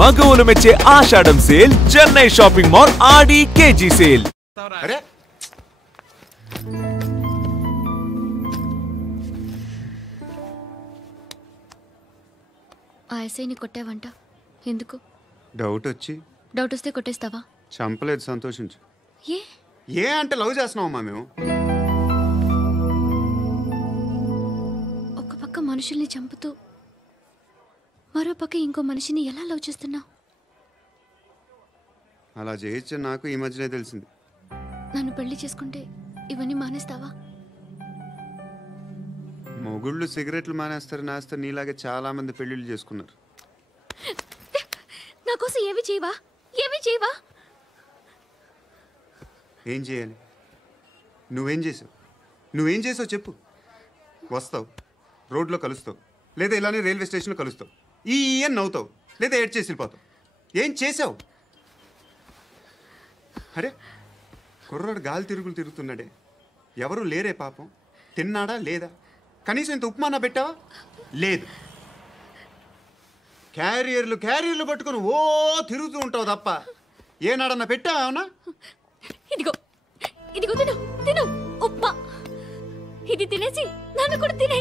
మగవులు మెచ్చే ఆషాఢం sale Chennai shopping mall ఆడి KG sale. అరే ఆ ఎస్ఐని కొట్టావంట ఎందుకు? డౌట్ వస్తే కొట్టేస్తావా? చంపలేదు, సంతోషించు. ఏ అంటే లవ్ చేస్తున్నామమ్మా మేము. ఒక పక్క మనుషుల్ని చంపుతూ మరో పక్క ఇంకో మనిషిని ఎలా లవ్ చేస్తున్నావు? అలా చేయొచ్చు నాకు ఈ మధ్యనే తెలిసింది. నన్ను పెళ్లి చేసుకుంటే ఇవన్నీ మానేస్తావా? మొగుళ్ళు సిగరెట్లు మానేస్తారు, నాస్తారు. నీలాగే చాలా మంది పెళ్లిళ్ళు చేసుకున్నారు. నా కోసం ఏమి చేయవా? ఏం చేయాలి? నువ్వేం చేసావు చెప్పు. వస్తావు, రోడ్లో కలుస్తావు, లేదా ఇలానే రైల్వే స్టేషన్లో కలుస్తావు, ఈ అని నవ్వుతావు, లేదా ఏడ్ చేసి వెళ్ళిపోతావు. ఏం చేసావు? అరే కుర్రాడు గాలి తిరుగుతున్నాడే, ఎవరు లేరే పాపం. తిన్నాడా లేదా? కనీసం ఇంత ఉప్మానా పెట్టావా? లేదు. క్యారియర్లు పట్టుకుని ఓ తిరుగుతూ ఉంటావు తప్ప ఏనాడన్నా పెట్టావా? అవునా? ఇదిగో తిను ఉప్మా. ఇది తినేసి నన్ను కూడా తినే.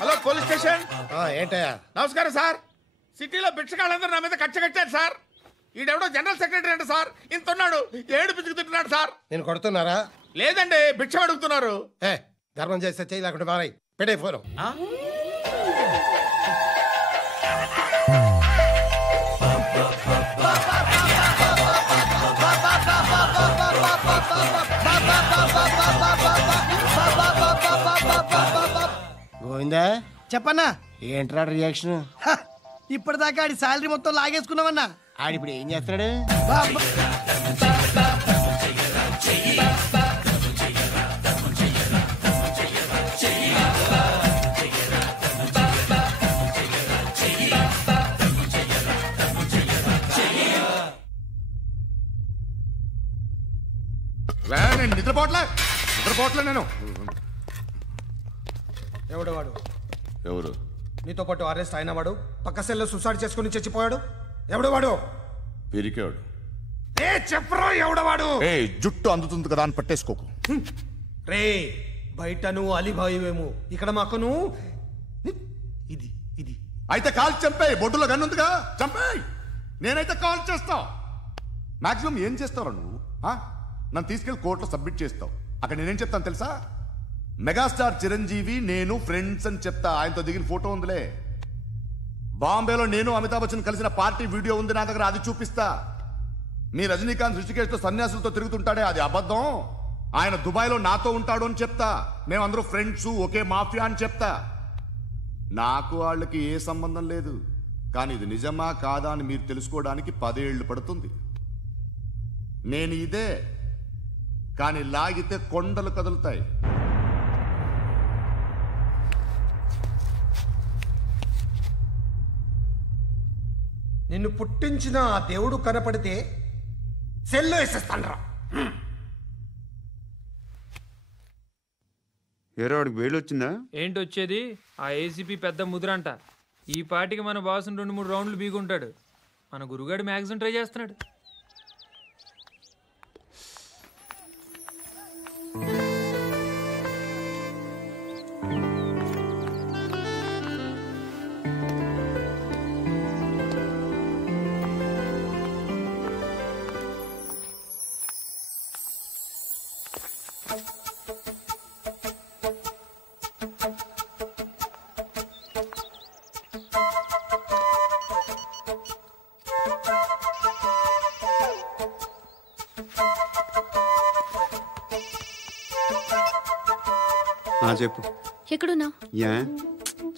Hello police station. ఏంటయ్యా? నమస్కారం సార్. సిటీలో భిక్షగాళ్ళందరూ నా మీద కట్టారు సార్. ఈడెవడో జనరల్ సెక్రటరీ అంట సార్. ఇంత ఉన్నాడు, ఏడు పిచ్చుకు తింటున్నాడు సార్. నేను కొడుతున్నారా? లేదండి, భిక్ష అడుగుతున్నారు. ధర్మం చేస్తే చెయ్యి, లేకుండా మారాయి. పెట్టే ఫోను. గోవిందా చెప్పన్నా. ఏంట్రా రియాక్షన్? ఇప్పటిదాకా ఆడి శాలరీ మొత్తం లాగేసుకున్నావన్నా. ఆడిప్పుడు ఏం చేస్తున్నాడు? నేను నిద్రపోవట్లే నేను. ఎవడు వాడు? ఎవరు? నీతో పాటు అరెస్ట్ అయిన వాడు, పక్క సెల్లో సూసైడ్ చేసుకుని చచ్చిపోయాడు. ఎవడు వాడు? పిరికాడు. చెప్పరా ఎవడవాడు? జుట్టు అందుతుంది కదా అని పట్టేసుకోకు. రే బయట నువ్వు అలీబాయివేమో, ఇక్కడ మాకు నువ్వు ఇది అయితే కాల్ చంపేయి. బొడ్డులో గన్నుందిగా, చంపేయి. నేనైతే కాల్ చేస్తా. మాక్సిమం ఏం చేస్తావు నువ్వు? నన్ను తీసుకెళ్లి కోర్టులో సబ్మిట్ చేస్తావు. అక్కడ నేనేం చెప్తాను తెలుసా? మెగాస్టార్ చిరంజీవి నేను ఫ్రెండ్స్ అని చెప్తా. ఆయనతో దిగిన ఫోటో ఉందిలే. బాంబేలో నేను అమితాబ్ బచ్చన్ కలిసిన పార్టీ వీడియో ఉంది నా దగ్గర, అది చూపిస్తా. మీ రజనీకాంత్ ఋషికేష్తో సన్యాసులతో తిరుగుతుంటాడే, అది అబద్ధం. ఆయన దుబాయ్లో నాతో ఉంటాడు అని చెప్తా. మేమందరూ ఫ్రెండ్స్, ఒకే మాఫియా అని చెప్తా. నాకు వాళ్ళకి ఏ సంబంధం లేదు. కానీ ఇది నిజమా కాదా అని మీరు తెలుసుకోవడానికి 10 ఏళ్ళు పడుతుంది. నేను ఇదే, కానీ లాగితే కొండలు కదులుతాయి. నిన్ను పుట్టించిన ఆ దేవుడు కనపడితే సెల్లో వేసేస్తానరా. వాడికి వేలు వచ్చిందా? ఏంటి వచ్చేది? ఆ ఏసీపీ పెద్ద ముద్రంట. ఈ పాటికి మన బాసును 2-3 రౌండ్లు బీగుంటాడు. మన గురుగాడు మ్యాక్సిమం ట్రై చేస్తున్నాడు. చెప్పు.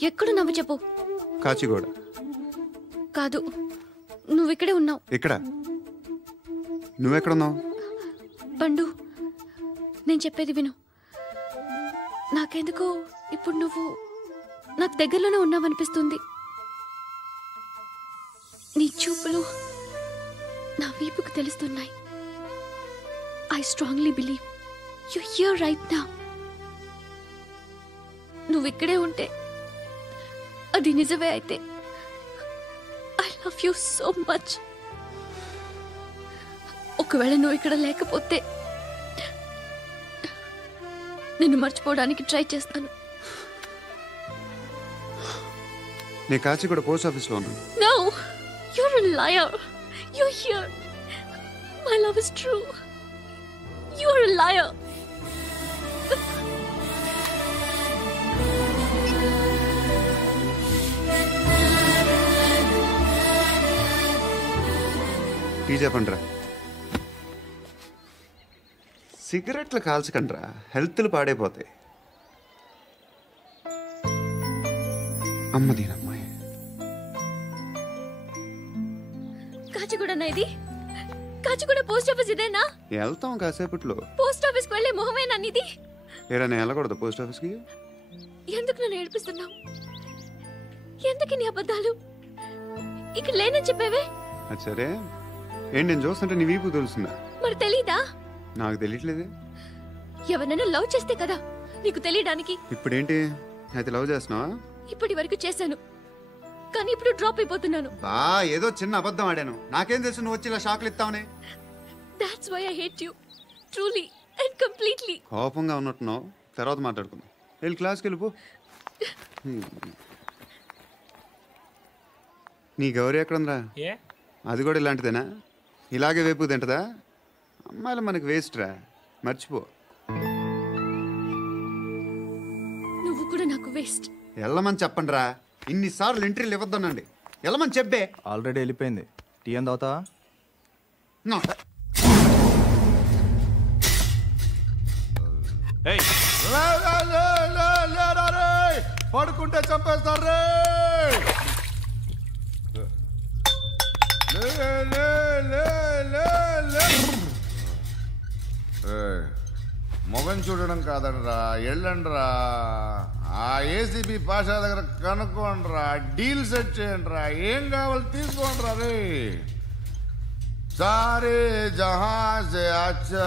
ఎక్కడున్నావు చెప్పు. కాచిగూడ కాదు, నువ్వు ఇక్కడే ఉన్నావు. ఇక్కడ నువ్వెక్కడున్నావు? పండు, నేను చెప్పేది విను. నాకెందుకో ఇప్పుడు నువ్వు నాకు దగ్గరలోనే ఉన్నావనిపిస్తుంది. నీ చూపులు నా వీపుకు తెలుస్తున్నాయి. I strongly believe you here right now. నువ్వు ఇక్కడే ఉంటే అది నిజమే అయితే I love you so much. ఒకవేళ నువ్వు ఇక్కడ లేకపోతే నిన్ను మర్చిపోవడానికి ట్రై చేస్తాను. నేను కాచిగూడ పోస్ట్ ఆఫీస్లో ఉన్నాను. No, you're a liar. You're here. My love is true. You're a liar. Tea చెప్పండిరా. సిగరెట్లు కాల్చకండ్రా, హెల్త్లు పాడైపోతాయి. అమ్మదీనమ్మాయి. కాచిగూడనా ఇది? కాచిగూడ పోస్ట్ ఆఫీస్ ఇదేనా? వెళ్తాం కాసేపట్లో. పోస్ట్ ఆఫీస్కి వెళ్ళే మొహమేనా నీది? ఏరా నేను వెళ్ళకూడదు పోస్ట్ ఆఫీస్కి? ఎందుకు నన్ను ఏడిపిస్తున్నావు? ఎందుకు నీ అబద్ధాలు? ఇక్కడ లేనని చెప్పేవే. అది సరే, ఏంటి నేను చూస్తుంటే నీ వీపు తెలుస్తుందా? మరి తెలీదా? నాకు తెలియట్లేదే. ఎవరైనా లవ్ చేస్తే కదా నీకు తెలియడానికి. ఇప్పుడేంటి అయితే లవ్ చేస్తున్నావా? ఇప్పటి వరకు చేశాను, కానీ ఇప్పుడు డ్రాప్ అయిపోతున్నాను. ఏదో చిన్న అబద్ధం ఆడాను. నాకేం తెలుసు నువ్వు వచ్చి ఇలా షాక్లు ఇస్తావని. That's why I hate you. Truly and completely. కోపంగా ఉన్నట్టున్నావు, తర్వాత మాట్లాడుకుందాం. వెళ్ళి క్లాస్కి వెళ్ళిపో. నీ గౌరీ ఎక్కడుందిరా? అది కూడా ఇలాంటిదేనా? ఇలాగే వేపు తింటదా? అమ్మాయిలు మనకి వేస్ట్ రా, మర్చిపో. నువ్వు కూడా నాకు వేస్ట్. వెళ్ళమని చెప్పండి రా. ఇన్నిసార్లు ఎంట్రీలు ఇవ్వద్దనండి. వెళ్ళమని చెప్పే. ఆల్రెడీ వెళ్ళిపోయింది. టీ అని తాగుతావా? పడుకుంటే చంపేస్తారు రే. మొగం చూడడం కాదండ్రా, వెళ్ళండ్రా. ఆ ఏసీబీ పాషా దగ్గర కనుక్కోండ్రా, డీల్ సెట్ చేయండిరా, ఏం కావాలి తీసుకోండిరా రే. సారే జహా సే అచ్చా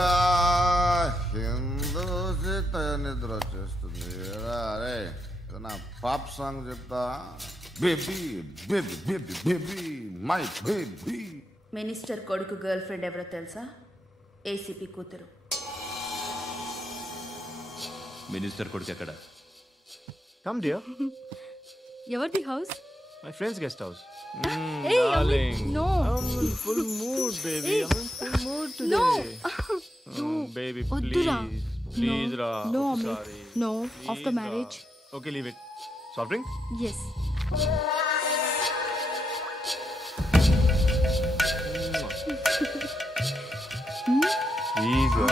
హిందూ నిద్ర వచ్చేస్తుంది రే. నా పాప్ సాంగ్ చెప్తా. Baby baby baby baby my baby. Minister కొడుకు గర్ల్ ఫ్రెండ్ ఎవరో తెలుసా? ఏసీపీ కూతురు. మినిస్టర్ కొడుకు ఎక్కడ? Come dear. ఎవరిది house? My friend's guest house. Darling. No. I'm in full mood, baby. I'm in full mood today. No. Baby, Oddura. please. Please, Ra. No, Sorry. No. Please, After Ra. marriage. Okay, leave it. Soft drink? Yes. Please, Ra.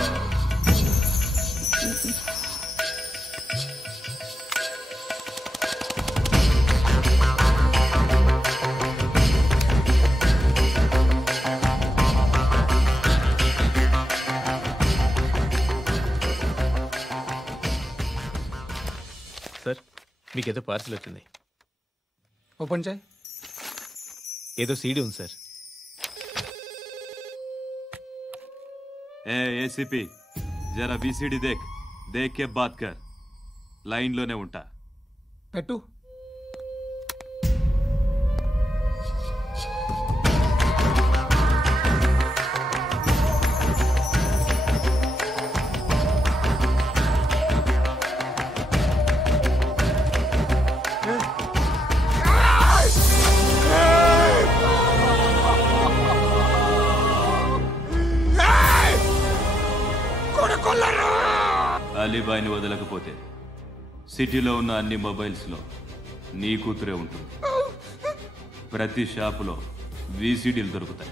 Sir, మీకేదో parcel వచ్చింది. Open చేయి. ఏదో CD ఉంది sir. ACP జరా VCD దేక్ కే బాత్ కర్. లైన్లోనే ఉంటా. పెట్టు. అలీబాయిని వదలకపోతే సిటీలో ఉన్న అన్ని మొబైల్స్లో నీ కూతురే ఉంటుంది. ప్రతి షాపులో వీసీడీలు దొరుకుతాయి.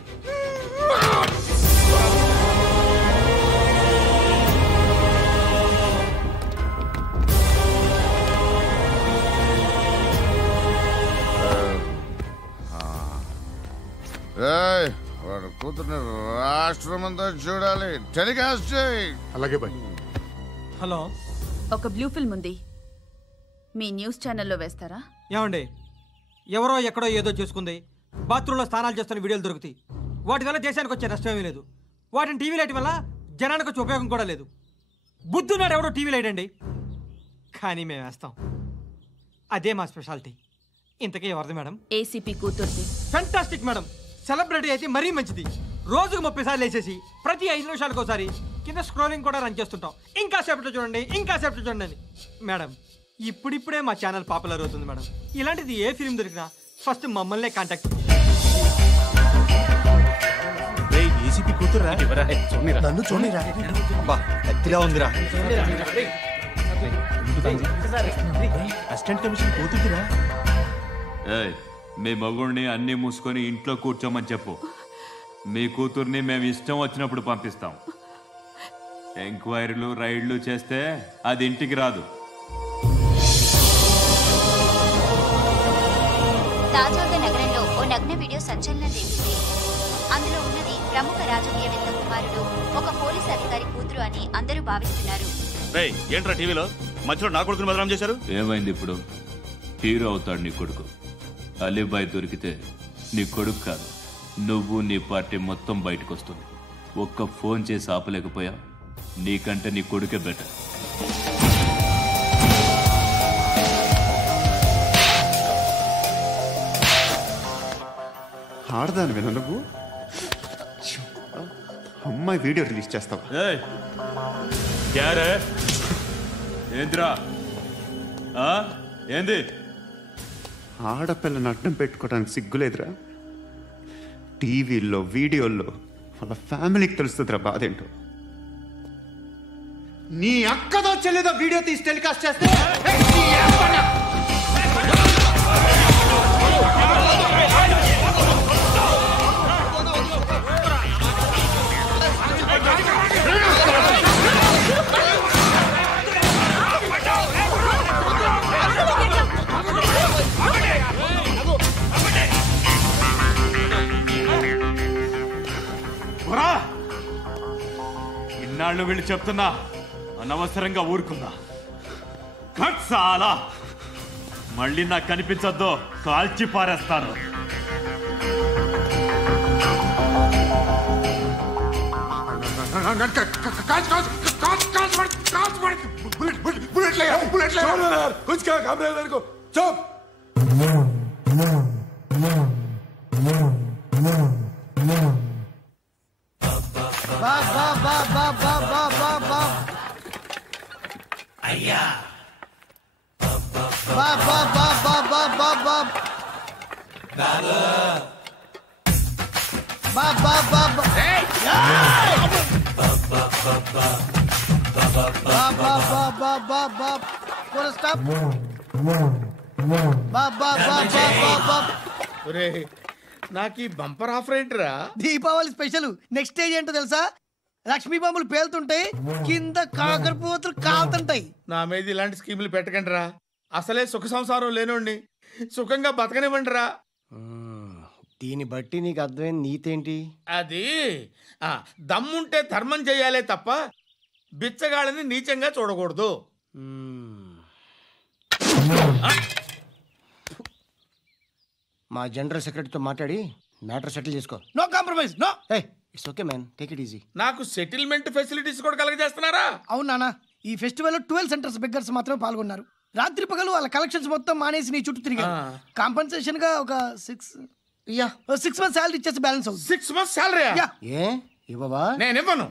వాడు కూతుర్ని రాష్ట్రం అంతా చూడాలి. టెలికాస్ట్ చేయి. అలాగే బాయ్. హలో, ఒక బ్లూ ఫిల్మ్ ఉంది, మీ న్యూస్ ఛానల్లో వేస్తారా? ఏమండి, ఎవరో ఎక్కడో ఏదో చేసుకుంది, బాత్రూంలో స్నానాలు చేస్తున్న వీడియోలు దొరుకుతాయి. వాటి వల్ల దేశానికి వచ్చే నష్టమేమీ లేదు. వాటిని టీవీ లైట్ వల్ల జనానికి వచ్చే ఉపయోగం కూడా లేదు. బుద్ధున్నాడు ఎవడో టీవీ లైట్ అండి, కానీ మేము వేస్తాం. అదే మా స్పెషాలిటీ. ఇంతకీ ఎవరిది మేడం? ఏసీపీ కూతుర్ది. Fantastic madam. సెలబ్రిటీ అయితే మరీ మంచిది. రోజుకు 30 సార్లు వేసేసి ప్రతి 5 నిమిషాలకు ఒకసారి కింద స్క్రోలింగ్ కూడా రన్ చేస్తుంటాం. ఇంకా సేపట్లో చూడండి, ఇంకా సేపట్లో చూడండి అని. మేడం, ఇప్పుడిప్పుడే మా ఛానల్ పాపులర్ అవుతుంది మేడం. ఇలాంటిది ఏ ఫిల్మ్ దొరికినా ఫస్ట్ మమ్మల్నే కాంటాక్ట్. ఏసీపీ కూతురా? నన్ను చూడరా, ఎత్తిగా ఉందిరా. అసిస్టెంట్ కమిషన్ కూతురా? మీ మగుడిని అన్ని మూసుకొని ఇంట్లో కూర్చోమని చెప్పు. మీ కూతుర్ని మేము ఇష్టం వచ్చినప్పుడు పంపిస్తాం. ఎంక్వైరీలు రైడ్లు చేస్తే అది ఇంటికి రాదు. తాజాగా నగరంలో ఓ నగ్న వీడియో సంచలనం రేపింది. అందులో ఉన్నది ప్రముఖ రాజకీయవేత్త కుమారుడు, ఒక పోలీస్ అధికారి కూతురు అని అందరూ భావిస్తున్నారు. ఏంట్రా టీవీలో మధ్యలో నా కొడుకుని బదనాం చేశారు? ఏమైంది ఇప్పుడు? హీరో అవుతాడు నీ కొడుకు. అలీబాయ్ దొరికితే నీ కొడుకు కాదు, నువ్వు నీ పార్టీ మొత్తం బయటకు వస్తుంది. ఒక్క ఫోన్ చేసి ఆపలేకపోయా, నీకంటే నీ కొడుకే బెటర్. ఆడదాని విన నువ్వు అమ్మాయి వీడియో రిలీజ్ చేస్తావా? ఏంద్రా ఏంది? ఆడపిల్లని అడ్డం పెట్టుకోవడానికి సిగ్గులేదురా? టీవీల్లో వీడియోల్లో వాళ్ళ ఫ్యామిలీకి తెలుస్తుందిరా బాధ ఏంటో. నీ అక్కదో చెల్లిదో వీడియో తీసి టెలికాస్ట్ చేస్తే ఇన్నాళ్ళు వీళ్ళు చెప్తున్నా అనవసరంగా ఊరుకున్నా. చాలా మళ్ళీ నాకు కనిపించొద్దు, కాల్చి పారేస్తాను. అయ్యా నాకు ఈ బంపర్ ఆఫర్ ఏంటిరా? దీపావళి స్పెషల్. నెక్స్ట్ స్టేజ్ ఏంటో తెలుసా? లక్ష్మీ బాంబులు పేలుతుంటాయి, కింద కాకరపోతులు కాలుతుంటాయి. నా మీద ఇలాంటి స్కీములు పెట్టకండి రా. అసలే సుఖ సంసారం లేనోడిని సుఖంగా బతకనివ్వండి రా. దీన్ని బట్టి నీకు అర్థమైన నీతేంటి? అది దమ్ముంటే ధర్మం చేయాలే తప్ప బిచ్చగాళ్ళని నీచంగా చూడకూడదు. మా జనరల్ సెక్రటరీతో మాట్లాడి మ్యాటర్ సెటిల్ చేసుకో. No compromise, no. It's okay man, take it easy. నాకు సెటిల్మెంట్ ఫెసిలిటీస్ కూడా కలగజేస్తున్నారా? అవును నాన్న, ఈ ఫెస్టివల్ 12 సెంటర్స్ బెగ్గర్స్ మాత్రమే పాల్గొన్నారు. రాత్రి పగలు వాళ్ళ కలెక్షన్స్ మొత్తం మానేసి నీ చుట్టూ తిరిగారు. కాంపన్సేషన్ గా ఒక 6 months సాలరీ ఇచ్చేసి బ్యాలెన్స్ అవుతుంది. 6 months సాలరీ? ఏ ఇవ్వవా? నేను ఇవ్వను.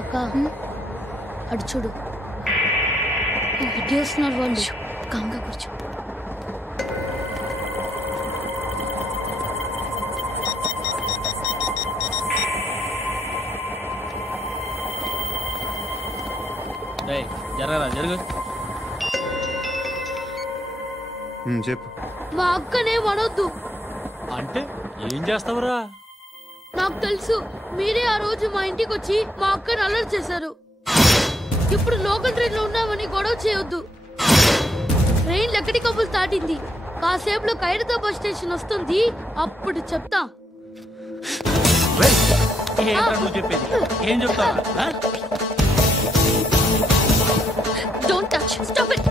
అక్క అటు చూడు, ఇటు వస్తున్నారు వాళ్ళు. కామ్గా కూర్చో. జరగరా జరుగు. చెప్పు. మా అక్కనే వనొద్దు. అంటే ఏం చేస్తావురా? నాకు తెలుసు, మీరే ఆ రోజు మా ఇంటికి వచ్చి మా అక్కని అలర్ట్ చేశారు. ఇప్పుడు లోకల్ ట్రైన్ లో ఉన్నామని గొడవ చేయొద్దు. ట్రైన్ లక్కడి కబుల్ దాటింది. కాసేపులో ఖైరతాబాద్ స్టేషన్ వస్తుంది, అప్పుడు చెప్తా. ఏం చెప్తావు? Don't touch. Stop it.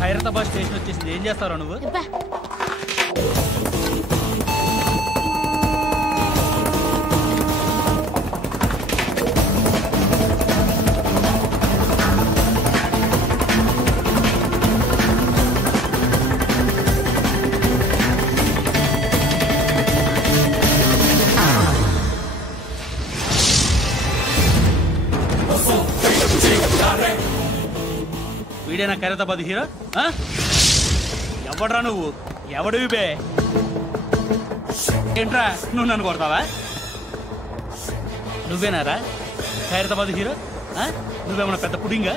Khairatabad station వచ్చేసింది. ఏం చేస్తారా నువ్వు? వీడేనా ఖైరతాబాద్ హీరో? ఎవడ్రా నువ్వు? ఎవడివి బే? ఏంట్రా నువ్వు నన్ను కొడతావా? నువ్వేనారా ఖైరతాబాద్ హీరో? నువ్వేమన్నా పెద్ద పుడింగా?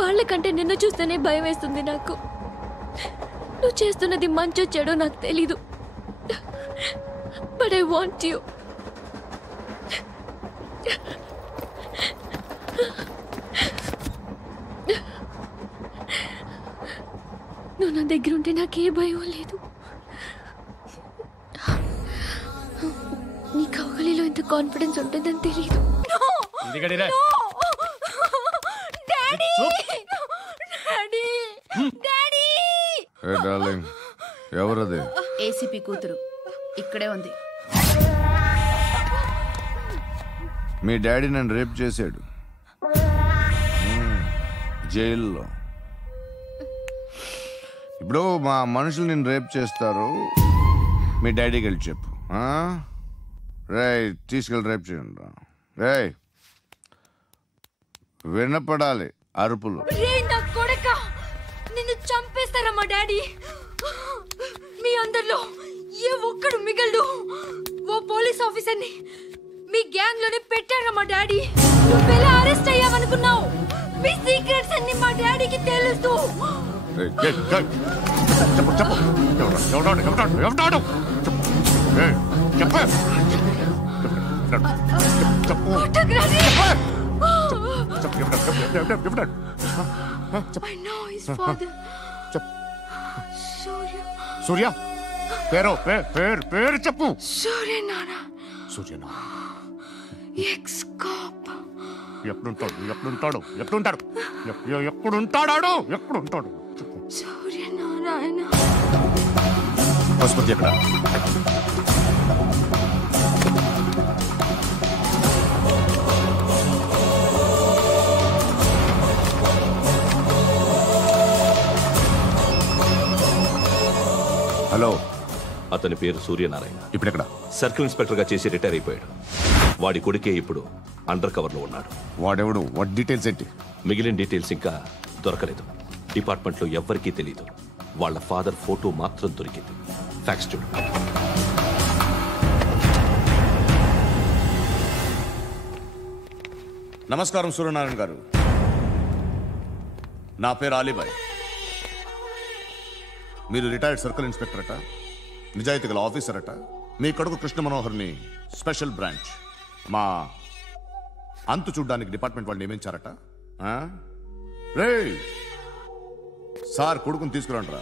వాళ్ళకంటే నిన్ను చూస్తేనే భయం వేస్తుంది నాకు. నువ్వు చేస్తున్నది మంచో చెడో నాకు తెలీదు. But I want you. నువ్వు నా దగ్గర ఉంటే నాకే భయం లేదు. నీ కౌగలిలో ఇంత కాన్ఫిడెన్స్ ఉంటుందని తెలీదు. ఎవరది? ఏసీపీ కూతురు ఇక్కడే ఉంది. మీ డాడీ నన్ను రేప్ చేశాడు జైల్లో. ఇప్పుడు మా మనుషులు నిన్ను రేప్ చేస్తారు, మీ డాడీకి వెళ్ళి చెప్పు. రేయ్ తీసుకెళ్ళి రేప్ చేయండి. రేయ్ వినపడాలి అరుపులు. నిన్ను చంపేస్తారా మా డాడీ? మీ అందరిలో ఏ ఒక్కడు మిగలడు. ఓ పోలీస్ ఆఫీసర్ని మీ గ్యాంగ్ లోనే పెట్టారా మా డాడీ? నువ్వెలా అరెస్ట్ అయ్యావనుకున్నావు? మీ సీక్రెట్స్ అన్ని మా డాడీకి తెలుసు. I know his father. సూర్య పేరు పేరు చెప్పు. సూర్యనారాయణ. Suryanarayana ex cop. ఎప్పుడుంటాడు సూర్యనారాయణ. పశుపతి ఎక్కడ? హలో అతని పేరు సూర్యనారాయణ. ఇప్పుడు ఎక్కడ? సర్కిల్ ఇన్స్పెక్టర్ గా చేసి రిటైర్ అయిపోయాడు. వాడి కొడుకే ఇప్పుడు అండర్ కవర్ లో ఉన్నాడు. వాడెవడు? వాడి డీటెయిల్స్ ఏంటి? మిగిలిన డీటెయిల్స్ ఇంకా దొరకలేదు. డిపార్ట్మెంట్ లో ఎవ్వరికీ తెలియదు. వాళ్ళ ఫాదర్ ఫోటో మాత్రం దొరికింది. ఫ్యాక్స్ చూడు. నమస్కారం సూర్యనారాయణ గారు. నా పేరు అలీబాయ్. మీరు రిటైర్డ్ సర్కిల్ ఇన్స్పెక్టర్ అట, నిజాయితీ గల ఆఫీసర్ అట. మీ కొడుకు కృష్ణ మనోహర్ని స్పెషల్ బ్రాంచ్ మా అంతు చూడ్డానికి డిపార్ట్మెంట్ వాళ్ళు నియమించారట. రే సార్ కొడుకుని తీసుకురండి రా.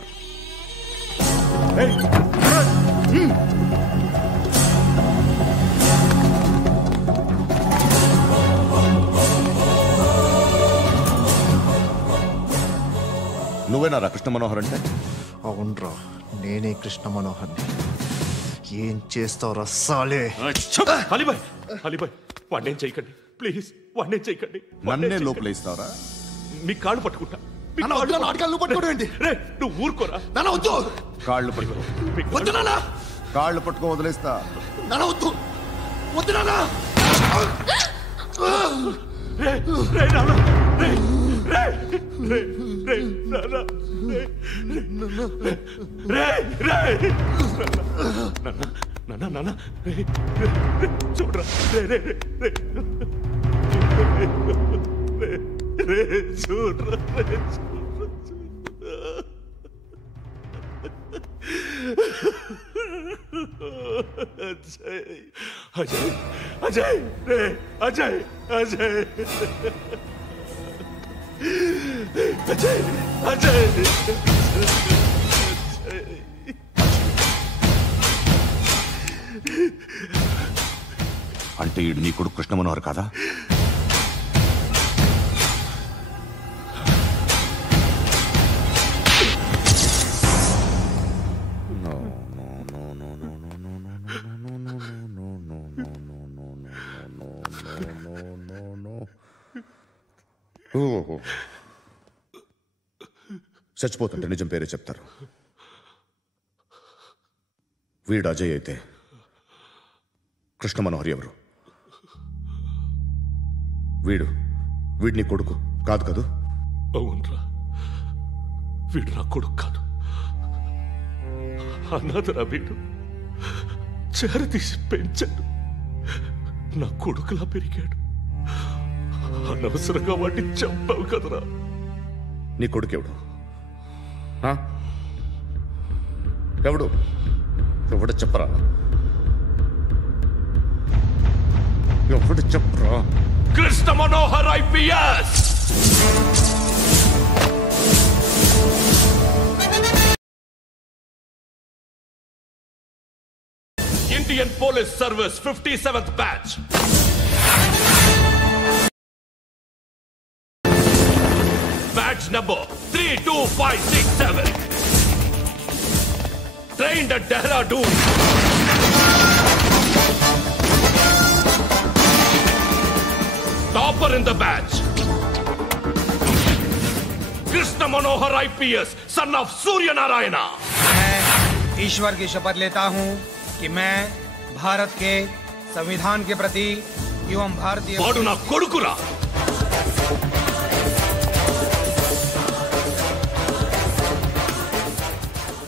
నువ్వేనా కృష్ణ మనోహర్ అంటే? అవునరా, నేనే కృష్ణ మనోహర్ని. ఏం చేస్తావురా సాలే? అలీబాయ్, అలీబాయ్, వాడినేం చేయకండి ప్లీజ్, వాడినేం చేయకండి. నన్నే లోపల ఇస్తావరా? మీ కాళ్ళు పట్టుకుంటా. నువ్వు ఊరుకోరా. కాళ్ళు పట్టుకో. కాళ్ళు పట్టుకో వదిలేస్తా. చూడరా అజయ్, అజయ్, అజయ్, అజయ్, అజయ్, అజయ్, అంటే ఈడు నీ కొడుకు కృష్ణ మనోహర్ కాదా? చచ్చిపోతుంటే నిజం పేరే చెప్తారు. వీడు అజయ్ అయితే కృష్ణ మనోహర్ ఎవరు? వీడిని కొడుకు కాదు కదూ? అవునరా, వీడు నా కొడుకు కాదు. అన్నదరా వీడు. చేరతీసి పెంచాడు. నా కొడుకులా పెరిగాడు. అనవసరంగా వాడిని చంపావు కదరా. నీ కొడుకు ఎవడు? ఎవడు? ఎవడు చెప్పరా? ఎవడు చెప్పరా? Krishna Manohar IPS. Indian police service 57th batch. Badge number 32567. Trained at Dehradun. Topper in the batch. Krishna Manohar IPS, son of Surya Narayana. मैं ईश्वर की शपथ लेता हूं कि मैं भारत के संविधान के प्रति एवं भारतीय वाडु ना कोडुकुरा.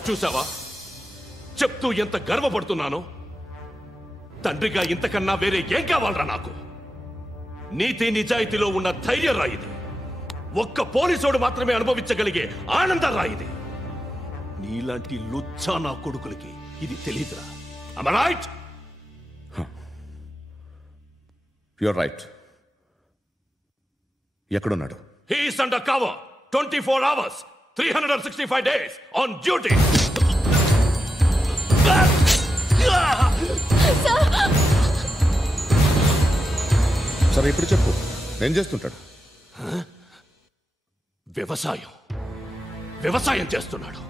చూసావా చెప్తూ ఎంత గర్వపడుతున్నానో. తండ్రిగా ఇంతకన్నా వేరే ఏం కావాలరా నాకు? నీతి నిజాయితీలో ఉన్న ధైర్యం రా ఇది. ఒక్క పోలీసోడు మాత్రమే అనుభవించగలిగే ఆనందం రా ఇది. నీలాంటి లుచ్చా నా కొడుకులకి ఇది తెలీదురా. Am I right? You're right. ఎక్కడున్నాడు? He is under cover 24 hours 365 days on duty. సరే ఇప్పుడు చెప్పు, ఏం చేస్తుంటాడు? వ్యవసాయం చేస్తున్నాడు.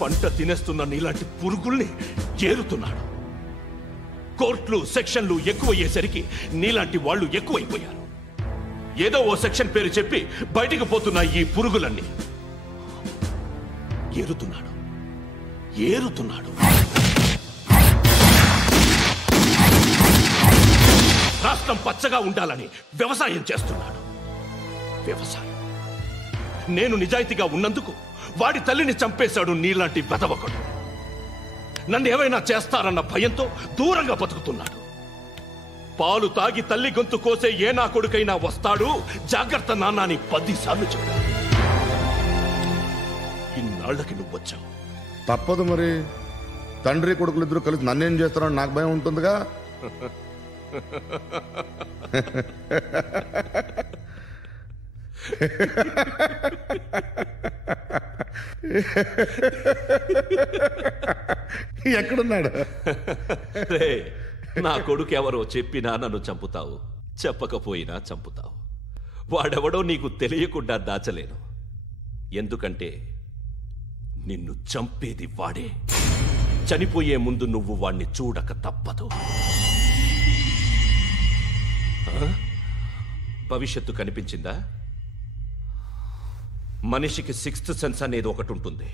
పంట తినేస్తున్న నీలాంటి పురుగుల్ని ఏరుతున్నాడు. కోర్టులు సెక్షన్లు ఎక్కువయ్యేసరికి నీలాంటి వాళ్ళు ఎక్కువైపోయారు. ఏదో ఓ సెక్షన్ పేరు చెప్పి బయటికి పోతున్న ఈ పురుగులన్నీ ఏరుతున్నాడు. రాష్ట్రం పచ్చగా ఉండాలని వ్యవసాయం చేస్తున్నాడు. వ్యవసాయం. నేను నిజాయితీగా ఉన్నందుకు వాడి తల్లిని చంపేశాడు నీలాంటి వెధవకుడు. నన్ను ఏమైనా చేస్తారన్న భయంతో దూరంగా బతుకుతున్నాడు. పాలు తాగి తల్లి గొంతు కోసే ఏ నా కొడుకైనా వస్తాడు, జాగ్రత్త నాన్న అని 10 సార్లు చెప్పాడు. ఇన్నాళ్ళకి నువ్వు వచ్చావు. తప్పదు మరి. తండ్రి కొడుకులు ఇద్దరు కలిసి నన్నేం చేస్తారని నాకు భయం ఉంటుందిగా. ఎక్కడున్నాడు? నా కొడుకు ఎవరో చెప్పినా నన్ను చంపుతావు, చెప్పకపోయినా చంపుతావు. వాడెవడో నీకు తెలియకుండా దాచలేను. ఎందుకంటే నిన్ను చంపేది వాడే. చనిపోయే ముందు నువ్వు వాణ్ణి చూడక తప్పదు. భవిష్యత్తు కనిపించిందా? మనిషికి 6th సెన్స్ అనేది ఒకటి ఉంటుంది.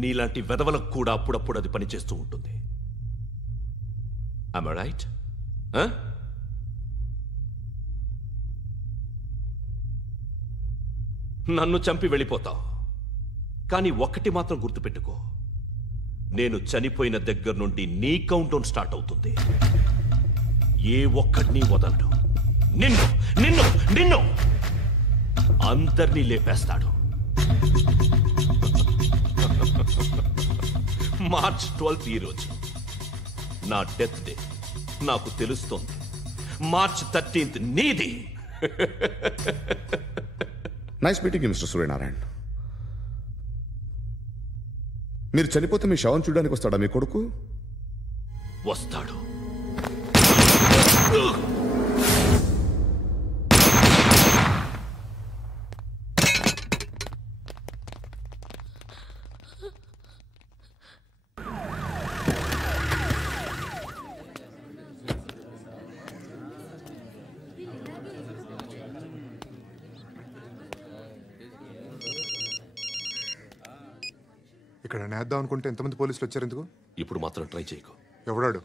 నీలాంటి వెధవలకు కూడా అప్పుడప్పుడు అది పనిచేస్తూ ఉంటుంది. Am I right? నన్ను చంపి వెళ్ళిపోతావు. కానీ ఒక్కటి మాత్రం గుర్తుపెట్టుకో, నేను చనిపోయిన దగ్గర నుండి నీ కౌంటౌన్ స్టార్ట్ అవుతుంది. ఏ ఒక్కడిని వదలడు. నిన్ను నిన్ను నిన్ను అందరినీ లేపేస్తాడు. మార్చ్ 12th ఈ రోజు నా డెత్ డే. నాకు తెలుస్తోంది. మార్చ్ 13th నీది. Nice meeting mister Suryanarayana. మీరు చనిపోతే మీ శవం చూడడానికి వస్తాడా మీ కొడుకు? వస్తాడు. ఇక్కడ నేద్దాం అనుకుంటే ఎంతమంది పోలీసులు వచ్చారు ఎందుకు? ఇప్పుడు మాత్రం ట్రై చేయకు. ఎవడాడు?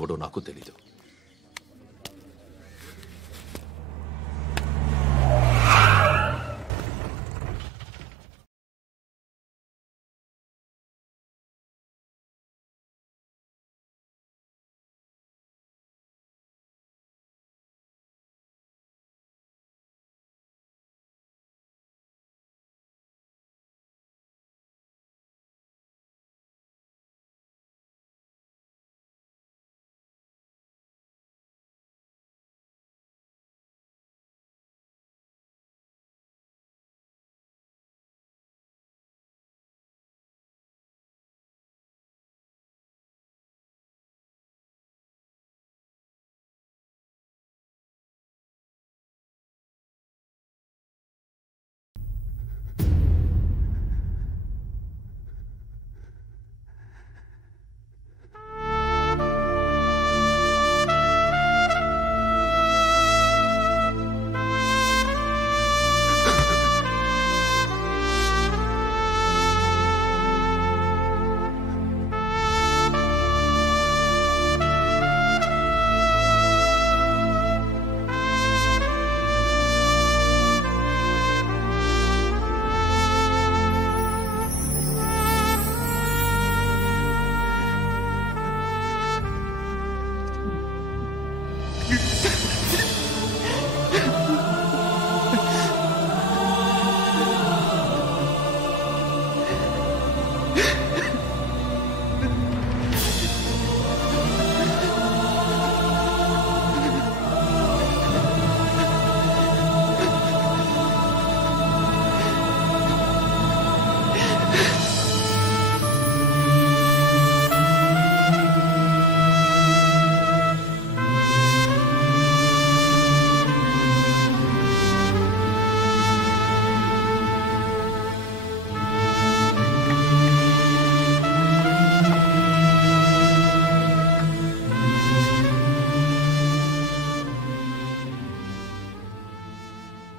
ఎవడో నాకు తెలీదు.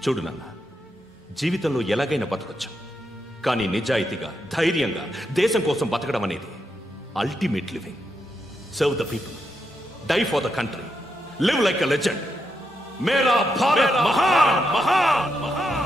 చూడు నాన్న, జీవితంలో ఎలాగైనా బతకొచ్చు. కానీ నిజాయితీగా, ధైర్యంగా దేశం కోసం బతకడం అనేది ultimate living. Serve the people, die for the country, live like a legend. मेरा भारत महान महान महान।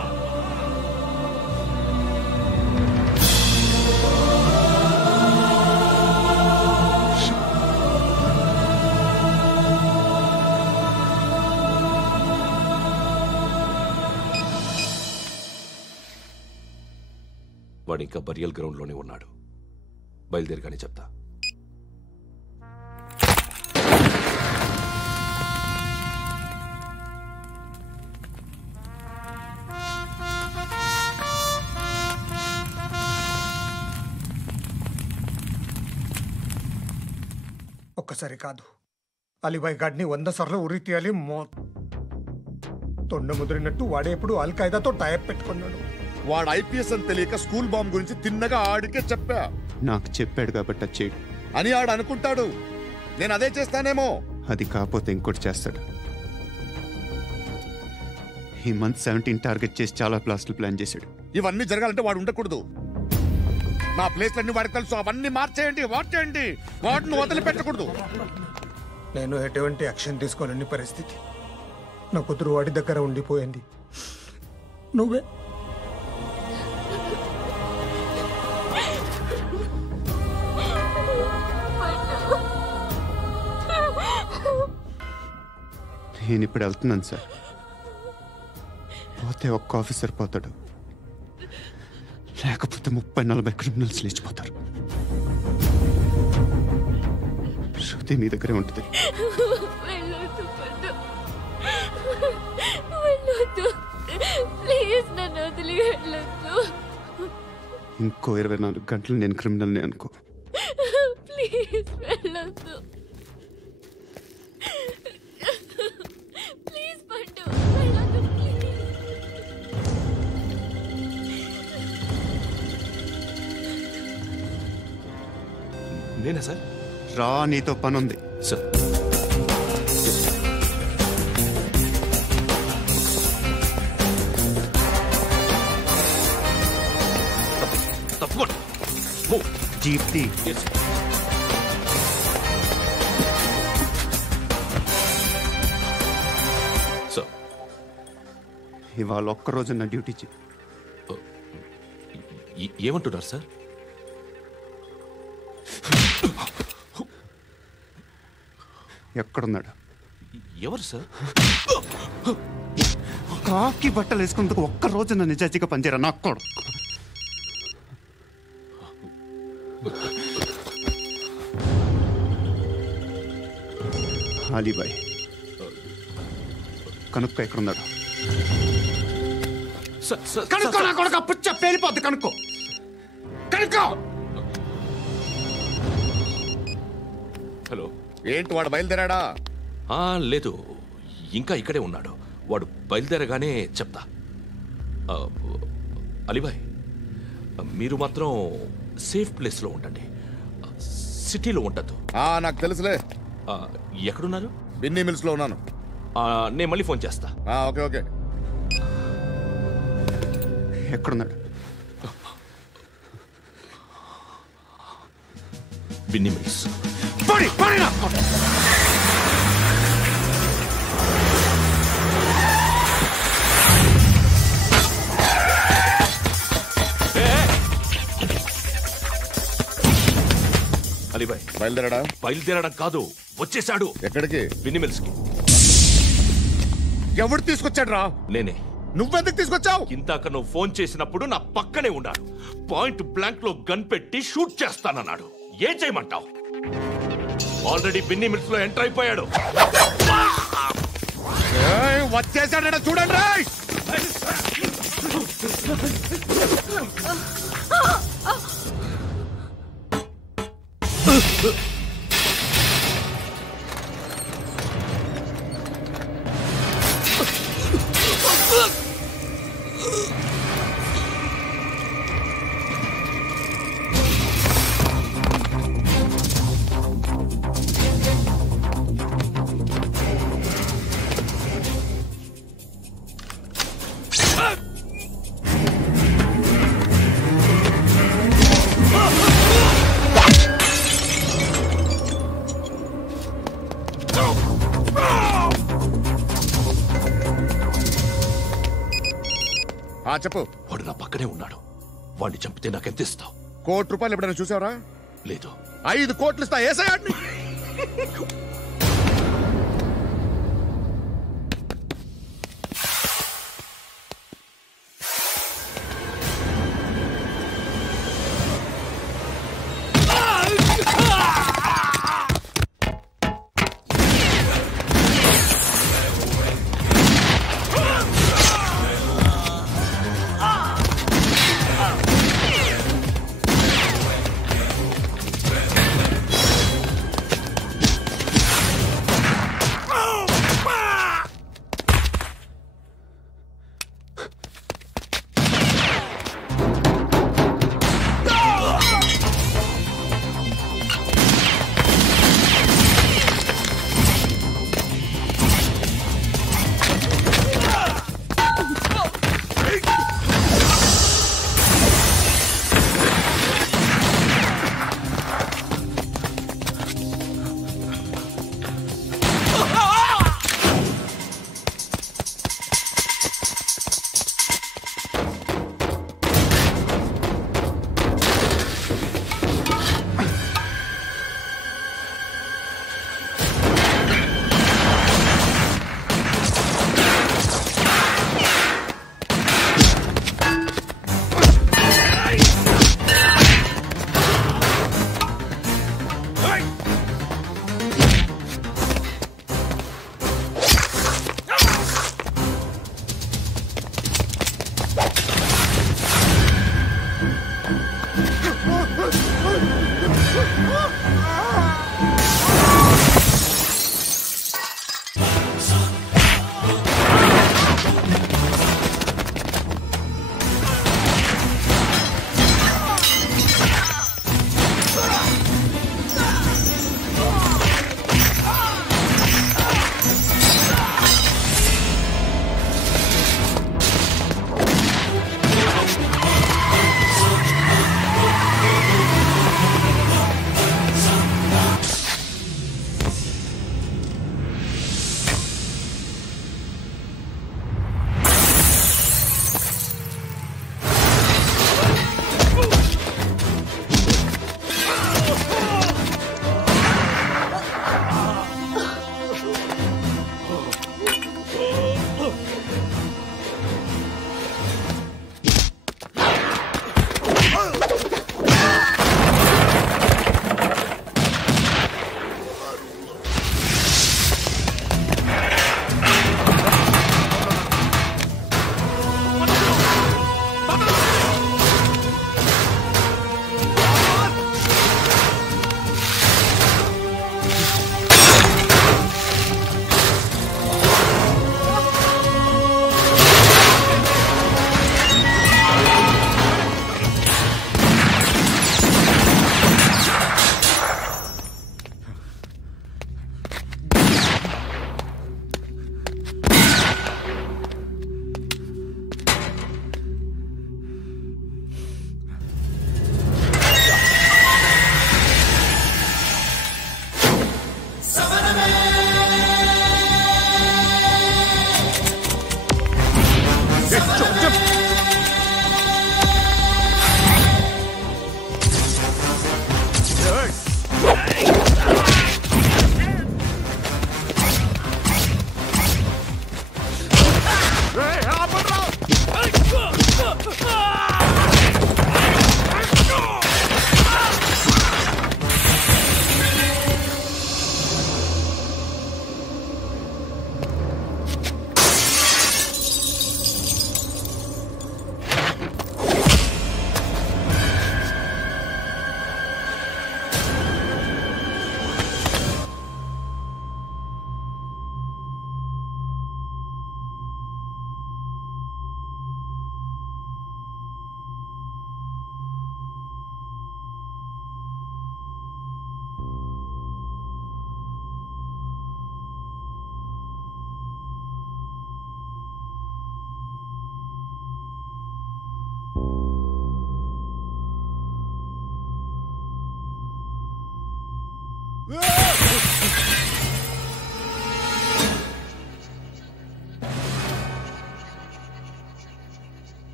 వాడు ఇంకా బరియల్ గ్రౌండ్ లోనే ఉన్నాడు. బయలుదేరగానే చెప్తా. ఒక్కసారి కాదు, అలీబాయ్ గాడిని 100 సార్లు ఉరి తీయాలి. తొండ ముదిరినట్టు వాడే ఎప్పుడు అల్ ఖైదాతో టైప్ పెట్టుకున్నాడు. వాడు ఐపీఎస్ అని తెలియక స్కూల్ బాంబ్ గురించి తిన్నగా ఆడికే చెప్పా. నాకు చెప్పాడు కాబట్టి అది చేయడు అని ఆడు అనుకుంటాడు. నేను అదే చేస్తానేమో. అది కాకపోతే ఇంకోటి చేస్తాడు. ఈ మంత్ 17 టార్గెట్ చేసి చాలా బ్లాస్టులు ప్లాన్ చేశాడు. ఇవన్నీ జరగాలంటే వాడు ఉండకూడదు. నా ప్లేస్లన్నీ వాడికి తెలుసు. అవన్నీ మార్చేయండి, మార్చేయండి. వాటిని వదిలిపెట్టకూడదు. నేను ఎటువంటి యాక్షన్ తీసుకోలేని పరిస్థితి. నా కూతురు వాడి దగ్గర ఉండిపోయింది. నువ్వే నేను ఇప్పుడు వెళ్తున్నాను సార్. పోతే ఒక్క ఆఫీసర్ పోతాడు, లేకపోతే 30-40 క్రిమినల్స్ లేచిపోతారు. శృతి మీ దగ్గరే ఉంటుంది. ఇంకో 24 గంటలు నేను క్రిమినల్ని అనుకో. ప్లీజ్ వెళ్ళొద్దు. ప్లీజ్ పండు వెళ్ళొద్దు. నేనా సార్? రా, నీతో పని ఉంది సార్. తప్పకుండా జీప్తి. సార్, ఇవాళ ఒక్కరోజు నా డ్యూటీ చేయి. ఏమంటున్నారు సార్? ఎక్కడున్నాడు? ఎవరు సార్? కాకి బట్టలు వేసుకున్నందుకు ఒక్కరోజు నా నిజాజీగా పనిచేయరా నాకు కూడా. అలీబాయ్ కనుక్కో ఎక్కడున్నాడు. కనుక్కో నా కొడుకు. పుచ్చ పేలిపోద్ది. కనుక్కో కనుక్కో. హలో, ఏంటి వాడు బయలుదేరాడా? లేదు, ఇంకా ఇక్కడే ఉన్నాడు. వాడు బయలుదేరగానే చెప్తా. అలీబాయ్, మీరు మాత్రం సేఫ్ ప్లేస్లో ఉండండి. సిటీలో ఉండద్దు. నాకు తెలుసులే. ఎక్కడున్నారు? బిన్నీ మిల్స్ లో ఉన్నాను. నేను మళ్ళీ ఫోన్ చేస్తా. Okay okay. ఎక్కడున్నాడు? బిన్నీ మిల్స్. అలీబాయ్ బయలుదేరాడా? బయలుదేరడం కాదు, వచ్చేసాడు. ఎక్కడికి? బిన్నీ మిల్స్ కి. ఎవడు తీసుకొచ్చాడు రా? నేనే. నువ్వెందుకు తీసుకొచ్చావు? ఇందాక నువ్వు ఫోన్ చేసినప్పుడు నా పక్కనే ఉన్నాడు. పాయింట్ బ్లాంక్ లో గన్ పెట్టి షూట్ చేస్తానన్నాడు. ఏం చేయమంటావు? ఆల్రెడీ బిన్నీ మిల్స్ లో ఎంటర్ అయిపోయాడు. వచ్చేసాడ చూడండి రా. చెప్పు. వాడు నా పక్కనే ఉన్నాడు. వాడిని చంపితే నాకెంత ఇస్తావు? ₹1,00,00,000 ఎప్పుడైనా చూసావరా? లేదు. 5 కోట్లు ఇస్తా. ఏసయాడిని.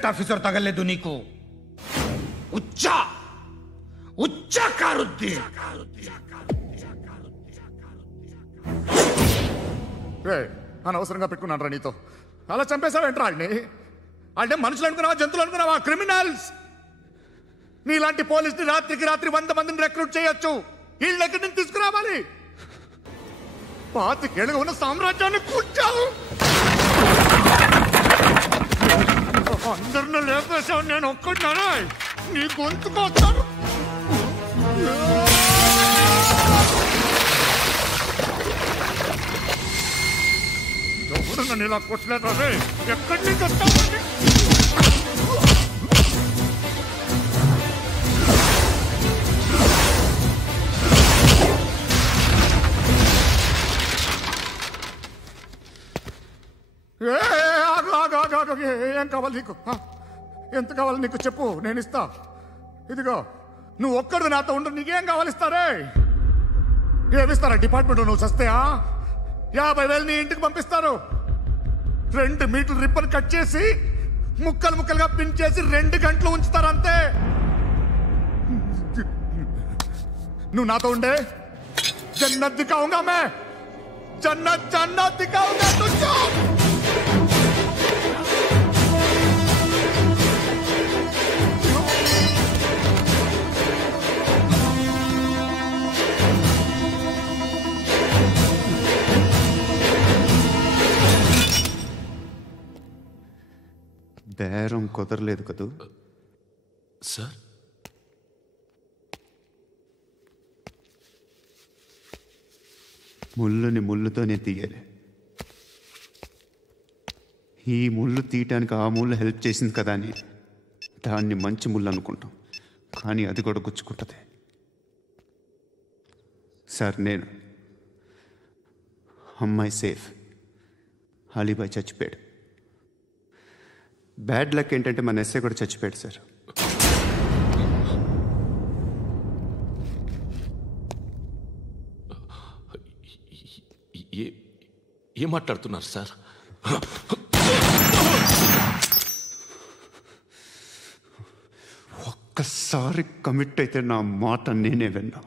సెట్ ఆఫీసర్ తగలేదు నీకు ఉచ్చా ఉచ్చా కారుద్ది. అనవసరంగా పెట్టుకున్నాను రా నీతో. అలా చంపేశావేంట్రా ఆడిని? అంటే మనుషులు అనుకున్నావా, జంతువులు అనుకున్నావా? క్రిమినల్స్. నీలాంటి పోలీసుని రాత్రికి రాత్రి 100 మందిని రిక్రూట్ చేయొచ్చు. వీళ్ళ దగ్గర నుంచి తీసుకురావాలి. 25 ఏళ్ళుగా ఉన్న సామ్రాజ్యాన్ని కూర్చావు. అందరిని లేపేశావు, నేను ఒక్కడినారా? నీ గొంతుకొస్తాను. ఎవరు నన్ను ఇలా కొట్టలేదా? ఎక్కడి నుంచి వస్తావు? ఏం కావాలి నీకు? ఎంత కావాలి నీకు చెప్పు, నేను ఇస్తా. ఇదిగో నువ్వు ఒక్కడు నాతో ఉండు, నీకేం కావాలి ఇస్తారే? ఏమిస్తారా డిపార్ట్మెంట్? నువ్వు చస్తేయా 50,000 నీ ఇంటికి పంపిస్తారు. 2 మీటర్లు రిబ్బన్ కట్ చేసి ముక్కలు ముక్కలుగా పిన్ చేసి 2 గంటలు ఉంచుతారు అంతే. నువ్వు నాతో ఉండే జన్నత్ దిఖాऊंगा मैं, జన్నత్ జన్నత్ దిఖాऊंगा तुझको. బేరం కుదరలేదు కదూ సార్? ముళ్ళుని ముళ్ళుతోనే తీయాలి. ఈ ముళ్ళు తీయటానికి ఆ ముళ్ళు హెల్ప్ చేసింది కదా అని దాన్ని మంచి ముళ్ళు అనుకుంటాం, కానీ అది కూడా గుచ్చుకుంటుంది. సార్, నేను అమ్మాయి సేఫ్, అలీబాయ్ చచ్చిపోయాడు. బ్యాడ్ లక్ ఏంటంటే మన ఎస్ఐ కూడా చచ్చిపోయాడు సార్. ఏం మాట్లాడుతున్నారు సార్? ఒక్కసారి కమిట్ అయితే నా మాట నేనే విన్నా.